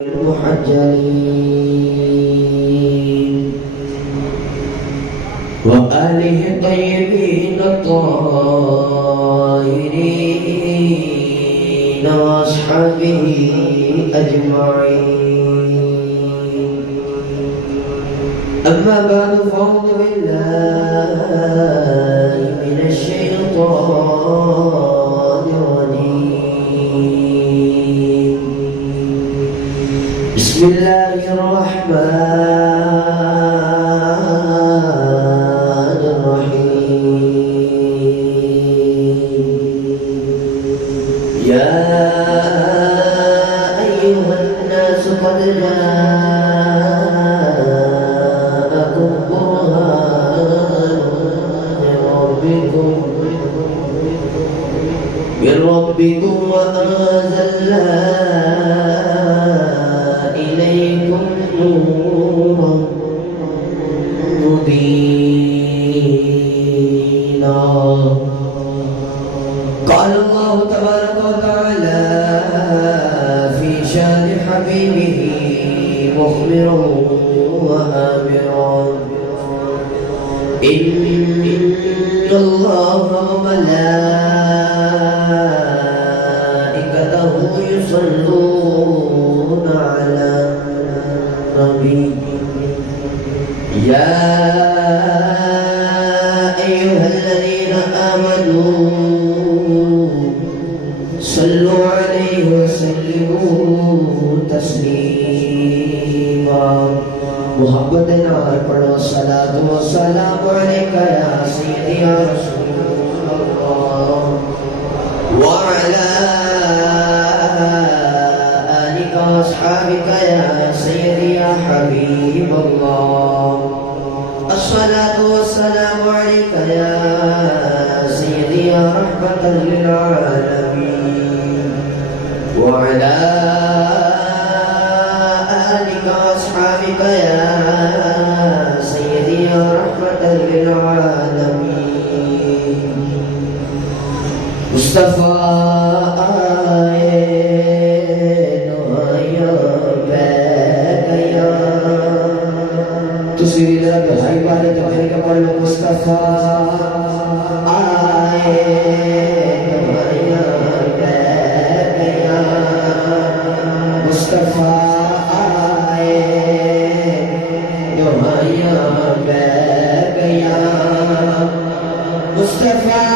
المحجلين وآله الطيبين الطاهرين وأصحابه أجمعين. أما بعد فأعوذ بالله من الشيطان الرجيم. بسم الله الرحمن الرحيم. يا أيها الناس قد جاءكم برهان من ربكم وأنزلنا إليكم نورا مبينا. قال الله تبارك وتعالى في شان حبيبه مخبرا وآمرا: إن الله وملائكته يصلون على النبي. يا أيها الذين آمنوا صلوا عليه وسلموا تسليما. محبت نار پڑھو صلاۃ و سلام علیک یا سیدی یا رسول اللہ وعلی آلک و اصحابک یا سیدی یا حبیب اللہ. الصلاۃ والسلام علیک یا سیدی یا رحمۃ للعالمین وعلی آلک و اصحابک یا سیدی یا رحمۃ للعالمین. مصطفیٰ آئے نویا بے گیا. تسی ذرا بھائی والے تو پھر کہ پڑھ لو مصطفیٰ آئے نویا بے گیا. مصطفیٰ آئے نویا بے گیا. مصطفیٰ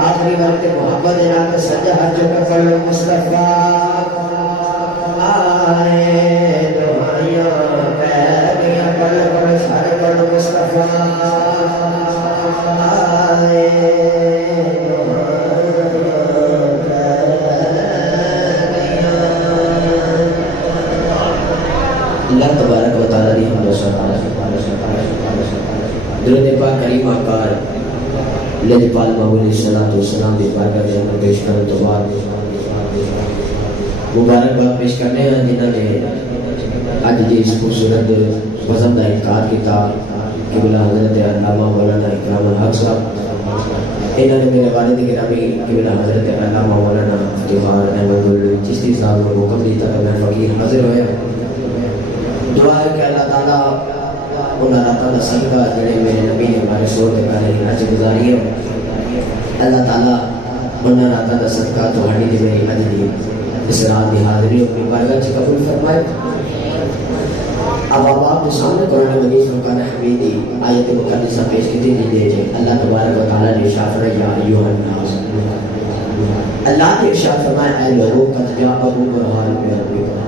آخری وقت محبت جناب سجا جو کفر مصطفیٰ آئے دعائیاں بے گیا. پڑھ پڑھ سارے پڑھ مصطفیٰ آئے دعائیاں بے گیا. اللہ تبارک و تعالی حمد و ثنا حضرت پاک کریم آقا لجپال محمود علیہ السلام دی برکت سے پیش کرنے تو بعد مبارکباد پیش کرنے ہیں جنہوں نے اج دی اس خوبصورت بزم کا انعقاد کیا قبلہ حضرت علامہ مولانا اکرام الحق صاحب، انہوں نے میرے والد گرامی قبلہ حضرت علامہ مولانا افتخار احمد چشتی صاحب کو حکم دیتا کہ میں فقیر حاضر ہویا دعا ہے کہ اللہ تعالیٰ انہاں راتاں دا صدقہ جڑے میرے نبی نے ہمارے سور کے پہلے اج گزاری ہے، اللہ تعالیٰ انہاں راتاں دا صدقہ تہاڈی تے میری اج دی اس رات کی حاضری اپنی بارگاہ سے قبول فرمائے۔ اب آپ کے سامنے قرآن مجید فرقان حمیدی آیت مقدسہ پیش کی دیجیے۔ اللہ تبارک و تعالیٰ نے ارشاد فرمایا یا ایھا الناس، اللہ نے ارشاد فرمایا اے لوگوں قد جاءکم برہان من ربکم،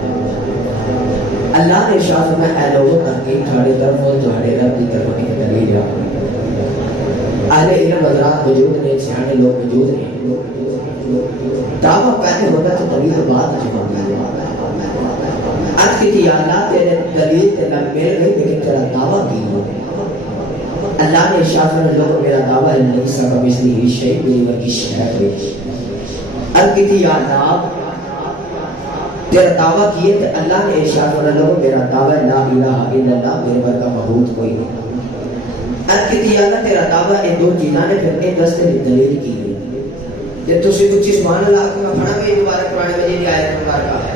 اللہ نے ارشاد فرمایا اے لوگوں تحقیق تھوڑی طرف اور تمہارے رب کی طرف ایک دلیل ہے۔ اہل علم حضرات موجود نے، سیانے لوگ موجود ہیں، دعویٰ پہلے ہوگا تو دلیل بعد جمع دیا۔ آج کی تھی اللہ تیرے دلیل تے نہ مل گئی لیکن تیرا دعویٰ کی ہو۔ اللہ نے ارشاد فرمایا لوگوں میرا دعویٰ ہے نہیں سکا مثلی شیء میری ورگی شے کوئی۔ آج کی تھی اللہ تیرا دعویٰ کیے تو اللہ نے ارشاد فرمایا لوگوں میرا دعویٰ ہے لا الہ الا اللہ میرے ورگا معبود کوئی نہیں۔ آج کی تھی اللہ تیرا دعویٰ ہے دو چیزاں نے پھر ایک دستے نے دلیل کی ہے۔ جب تسی کچھ سبحان اللہ کو میں پڑھا گئی دوبارہ قرآن مجید کی آیت مبارکہ ہے،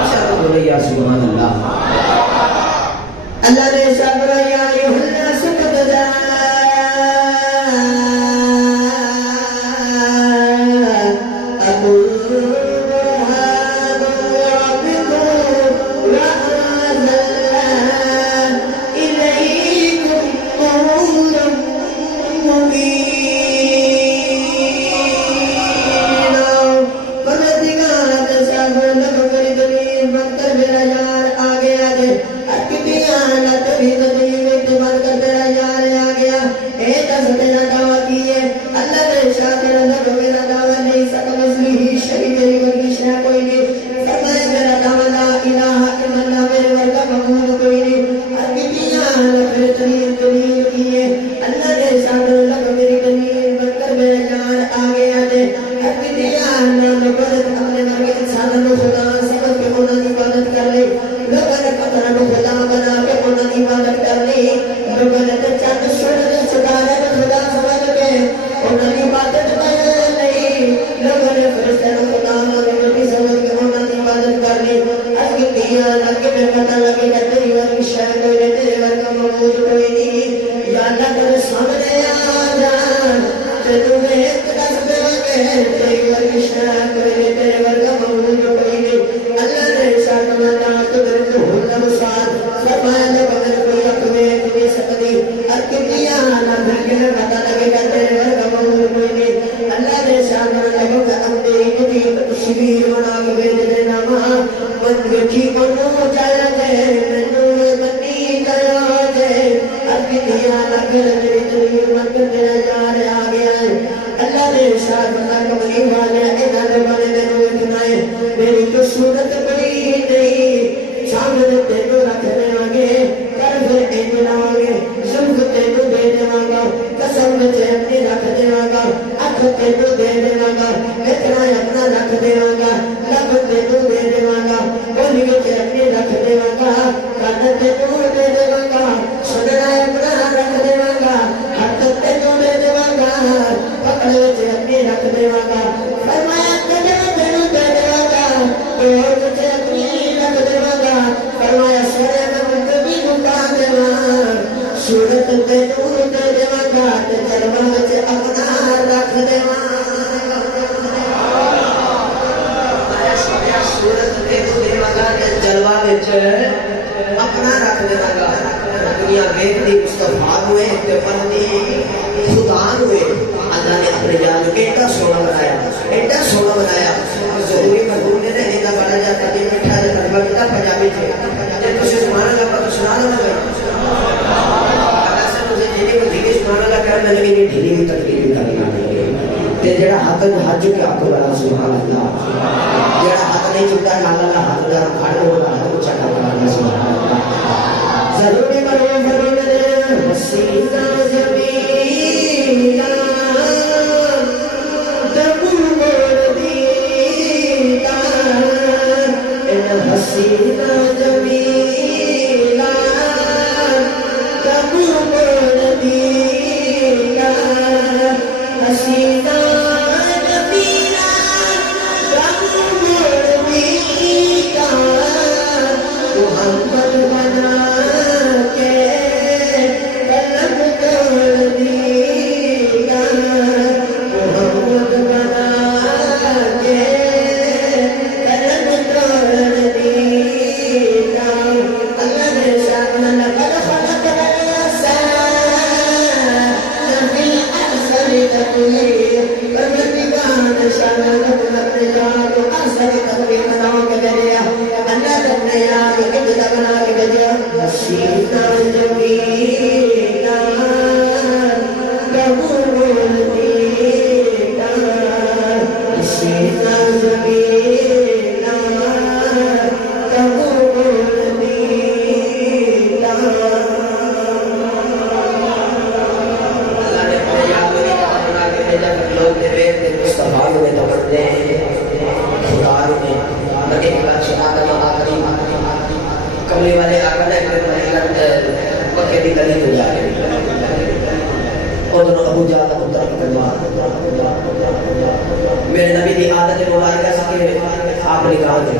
اچھا تو بولے یا سبحان اللہ۔ اللہ نے ارشاد فرمایا یا ایھا الناس قد جاءکم برہان من ربکم وأنزلنا إلیکم نورا مبینا۔ ضرور حسینہ جمیلہ دبو مردیدہ حسینہ جمیلہ دبو مردیدہ حسینہ محمد بنا کے قلم توڑ دیا محمد بنا کے قلم توڑ دیا اللہ نے شان لقد خلقنا الإنسان في أحسن تقويم فمن شان لقد أحسن تقويم حسینہ جمیلہ دبو مردیدہ حسینہ جمیلہ دبو مردیدہ اللہ نے اپنے یاد میں بنا کے بھیجا کہ لوگ دے مصطفیٰ میں تمنے خدا نے لگے کہ شہادت آخری کملی والے آقا نے مکے کی گلی میں جا کے اور دونوں ابو جہل کو ترک کروا میرے نبی کی عادت مبارکہ سے کہ آپ نے کہا کہ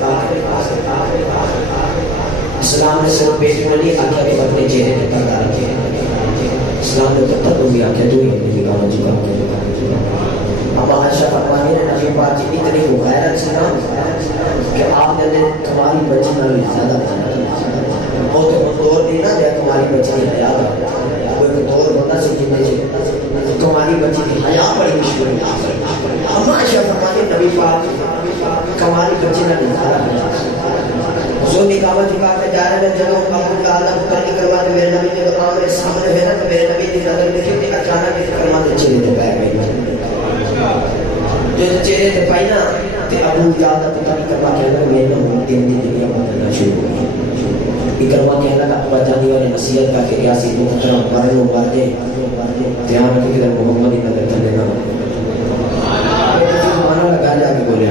اسلام نے صرف بیٹی میں نہیں آکھا کہ اپنے چہرے پہ پردہ رکھے اسلام نے تب تک بھی آکھا تو ہی نبی کا مجھے اب عائشہ فرمانی نے نبی پاک کی اتنی وہ غیرت سے نام کہ آپ نے تمہاری بچی نہ بھی زیادہ اور تو دور دینا دیا تمہاری بچی کی حیاء کوئی دور ہوتا سی جنہیں سے تمہاری بچی کی حیاء بڑی مشکل ہے اب عائشہ فرمانی نبی پاک تمہاری بچی نہ بھی زیادہ حضور نکاح جھکا کے جا رہے ہیں جب ابو تعالیٰ کرنے کروا کہ میرے نبی نے تو آمرے سامنے ہے نا تو میرے نبی نے نظر دیکھی کہ اچانک اس کرما دے چلے تھے پیر گئی جو چہرے تھے پائی نا تو ابو جہل پتہ نہیں کروا کہ اگر میرے نبی دین دی دنیا بدلنا شروع ہوئی اکرما کہنے لگا ابا جانی والے نصیحت کا کہ ریاسی محترم مرد و مردے دھیان رکھے کہ محمد ہی نظر تھلے نہ مانا لگا جا کے بولے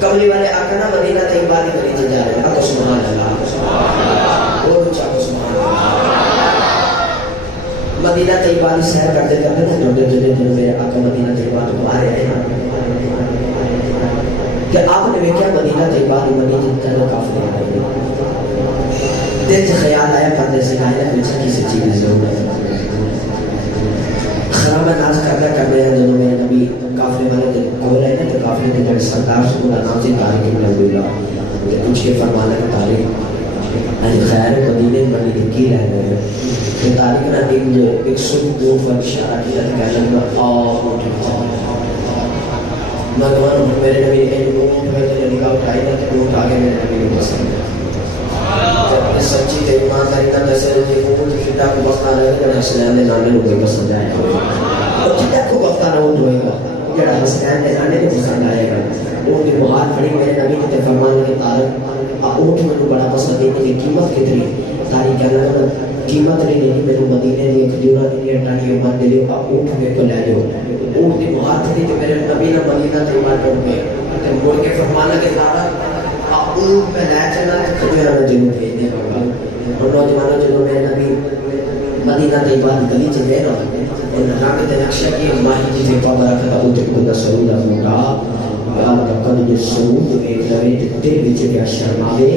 کملی والے آقا نا مدینہ طیبہ کی گلی سے جا رہے ہیں سبحان اللہ بولو چاہو سبحان اللہ. مدینہ طیبہ کی سیر کرتے کرتے نا جڑے جڑے دن میرے آقا مدینہ طیبہ تو باہر آئے کہ آپ نے دیکھا مدینہ طیبہ کی مدینہ طیبہ کافی آئے دل سے خیال آیا کرتے سے آیا کچھ کسی چیز ضرورت ہے. خرابہ ناز کرتا کرتے ہیں جنہوں میرے نبی کافلے والے دن کھول رہے ہیں تو کافلے دن جڑے سردار سکولہ نازی تاریخ ابن عبداللہ کہ کچھ کے فرمانا کا تاریخ خیر مدینے بڑی لکی رہ گئے کہ تاریخ نہ ایک سن دو فرق اشارہ کیا تھا کہ اللہ مدوان میرے نبی ایک اونٹ ہوئے تھے نگاہ اٹھائی تھا کہ اونٹ آگے میرے نبی کو پسند ہے سچی تے ایمانداری نہ دسے روزی اونٹ خدا کو بختا رہے گا حسنین نے نانے لوگے پسند آئے گا اور خدا کو بختا نہ اونٹ ہوئے گا جڑا حسنین نے نانے کو پسند آئے گا. اونٹ کی بہار کھڑی میرے نبی کے فرمانے کے تارک اونٹ میں بڑا پسند ہے کہ قیمت کتنی تاریخ کہنا ہے قیمت نہیں میرے مدینے دی کھجورا دی ٹانی مان دے لیو اونٹ میں کو لے جاؤ. اونٹ کی بہار کھڑی کہ میرے نبی نے مدینہ طیبہ ٹوٹ گئے تے مڑ کے فرمانا کے تارک اونٹ میں لے چلا کھجورا نہ جنوں بھیج دے گا. اور نوجوانوں جنوں میرے نبی مدینہ طیبہ گلی چ گئے نا اور رنگ دے نقشہ کی ماہی جی سے پاور رکھا او تے کو سرود ہوگا آپ کا یہ سرود ایک لوے دل وچ پیا شرماوے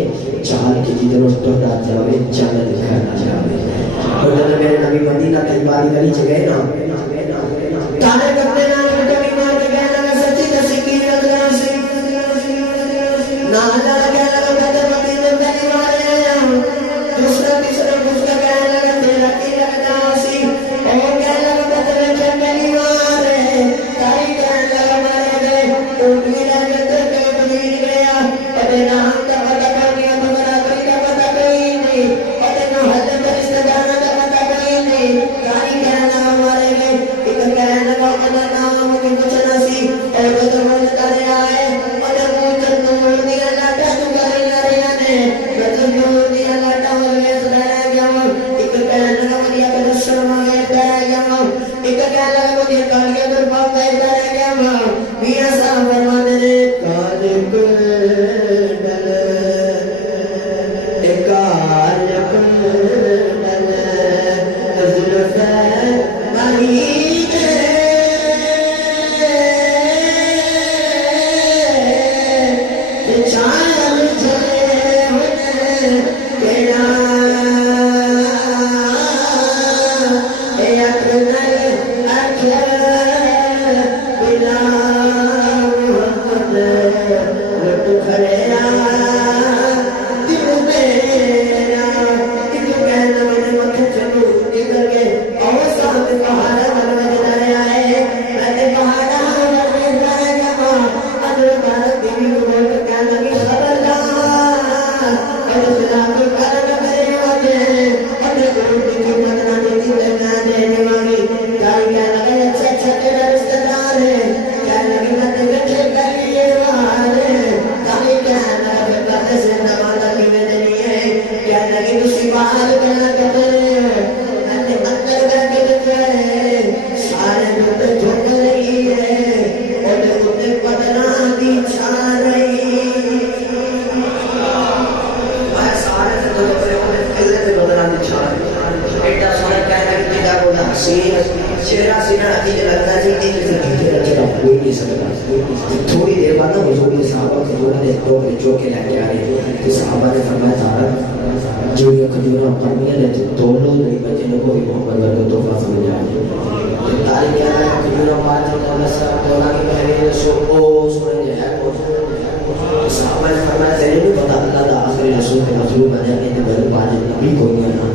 چال کے جدھر ٹوٹا جاوے چانن کھانا جاوے. اور جب میرے نبی مدینہ طیبہ کی گلی چ گئے نا تانے کرتے نا ٹوٹی مار کے گئے نا سچی دسی کی رضا سی نا جانا کہنے لگا تے مدینے پہلی بار آیا دوسرا تیسرا دوسرا کہنے لگا تیرا کی رضا سی اور کہنے لگا تے پہلی بار تائی کہنے لگا مارے گئے تو میرا جتے کے بدین گیا تے نام کا پتہ کر دیا تو میرا کوئی کا پتہ کوئی نہیں تے نو حضرت رشتہ کا پتہ کوئی نہیں. تائی کہنے لگا مارے گئے ایک کہنے لگا ادا نام کی کچھ نہ سی اور تو مجھ کرے آئے اور مجھ تو دی اللہ تو کرے رہے نے تو دی اللہ تو لے رہے گا. ایک کہنے لگا مجھے اگر شرما گئے کرے گا ایک کہنے لگا مجھے کالیاں در پاپ گئے کرے گا. میاں صاحب فرماتے ہیں کاج کل کاج کل زلف بری چال چلے ہوئے تیرا تھوڑی دیر بعد حضور نے صحابہ کھجورا نے دو جو کے لے کے آئے تو صحابہ نے فرمایا تارا جو یہ کھجورا پڑھنی ہے دونوں نہیں بچے لوگوں کی محبت پر تحفہ سمجھ آئے. تاریخ کہنا ہے کھجورا پاس جو اللہ صاحب دولا کی پہلے سو او سنے جو ہے صحابہ نے فرمایا تیرے بھی پتا اللہ دا آخری رسول کے مطلوب بنا کے بڑے پانے نبی کوئی نہیں آنا.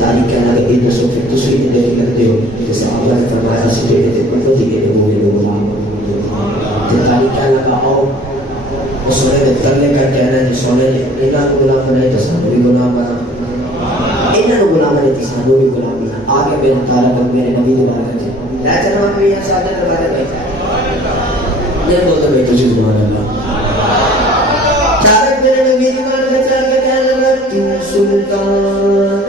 تاریخ کہنا ہے ایک رسول پھر دوسری دن دیکھ کرتے ہو کہ صحابہ نے فرمایا اسی دیکھے تھے پتہ دیئے لوگوں کے لوگ تاریخ کہنا لگا آؤ وہ سونے کے ترلے کر کے آنا سونے اینا کو غلام بنائے تو سانو بھی غلام بنا اینا کو غلام بنائے تو سانو بھی غلام بنا. آگے میرے تارک اور میرے نبی دوبارہ کرتے لے چلو ہم بھی یہاں ساتھ دربارے بیٹھا یہ بولتا بیٹھو جی سبحان اللہ. تارک میرے نبی دوبارہ چل کے کہنے لگا تو سلطان